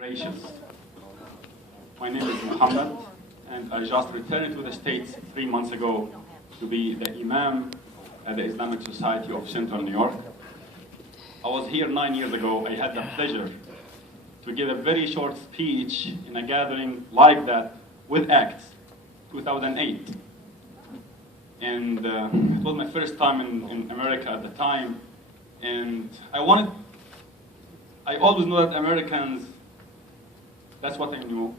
Gracious. My name is Muhammad, and I just returned to the States 3 months ago to be the Imam at the Islamic Society of Central New York. I was here 9 years ago. I had the pleasure to give a very short speech in a gathering like that with ACTS, 2008. And it was my first time in America at the time. And I always know that Americans, that's what I knew,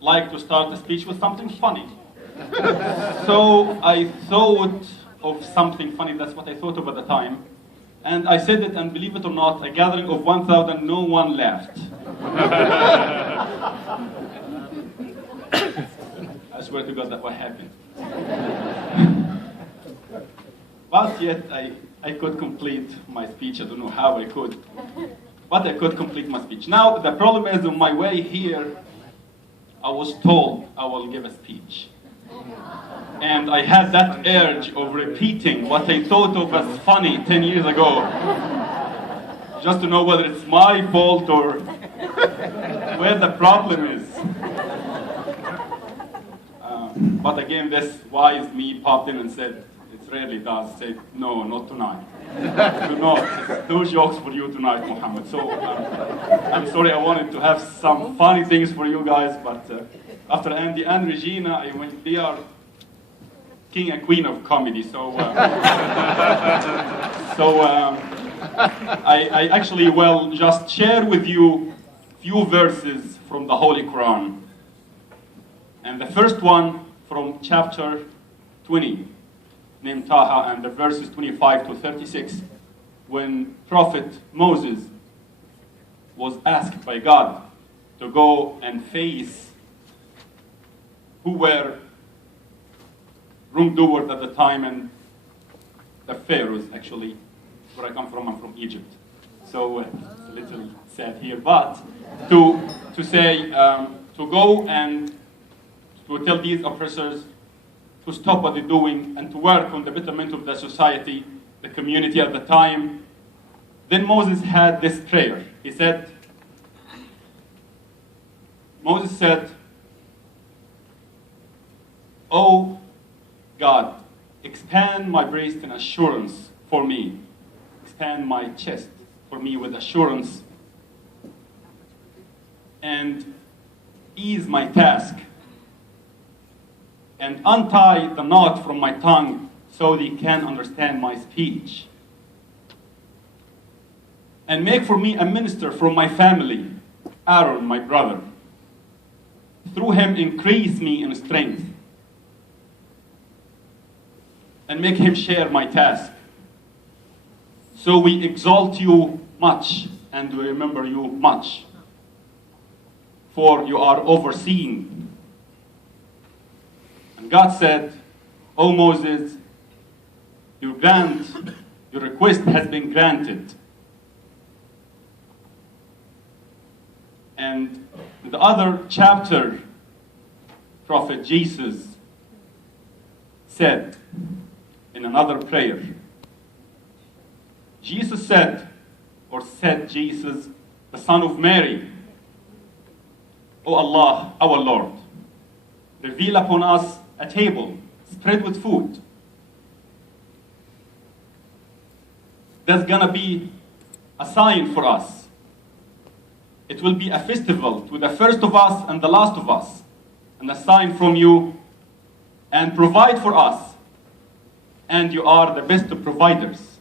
like to start a speech with something funny. So I thought of something funny, that's what I thought of at the time. And I said it, and believe it or not, a gathering of 1,000, no one laughed. I swear to God that what happened. But yet I could complete my speech. I don't know how I could, but I could complete my speech. Now the problem is, on my way here, I was told I will give a speech. And I had that urge of repeating what I thought of as funny 10 years ago, just to know whether it's my fault or where the problem is. But again, this wise me popped in and said, it rarely does, say, no, not tonight. Do not, no jokes for you tonight, Muhammad. So I'm sorry, I wanted to have some funny things for you guys, but after Andy and Regina, I went, they are king and queen of comedy, so I actually will just share with you few verses from the Holy Quran. And the first one from chapter 20, named Taha, and the verses 25 to 36, when Prophet Moses was asked by God to go and face who were wrongdoers at the time, and the pharaohs, actually. Where I come from, I'm from Egypt. So it's a little sad here, but to say, to go and to tell these oppressors to stop what they're doing and to work on the betterment of the society, the community at the time. Then Moses had this prayer. Moses said, "Oh God, expand my breast in assurance for me. Expand my chest for me with assurance. And ease my task. And untie the knot from my tongue so they can understand my speech. And make for me a minister from my family, Aaron, my brother. Through him increase me in strength. And make him share my task. So we exalt you much, and we remember you much. For you are overseeing." And God said, "O Moses, your request has been granted." And in the other chapter, Prophet Jesus said in another prayer, Jesus said Jesus, the son of Mary, "O Allah, our Lord, reveal upon us a table spread with food. That's gonna be a sign for us. It will be a festival to the first of us and the last of us, and a sign from you, and provide for us, and you are the best of providers."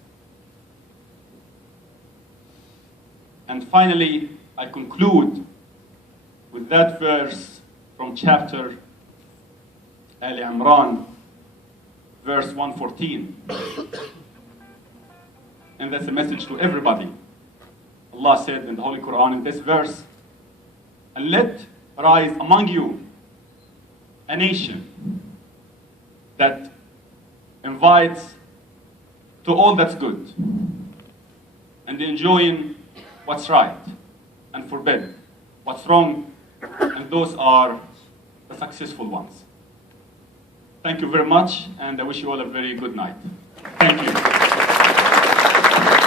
And finally, I conclude with that verse from chapter Ali Imran, verse 114. And that's a message to everybody. Allah said in the Holy Quran in this verse, "And let rise among you a nation that invites to all that's good, and enjoying what's right, and forbid what's wrong, and those are the successful ones." Thank you very much, and I wish you all a very good night. Thank you.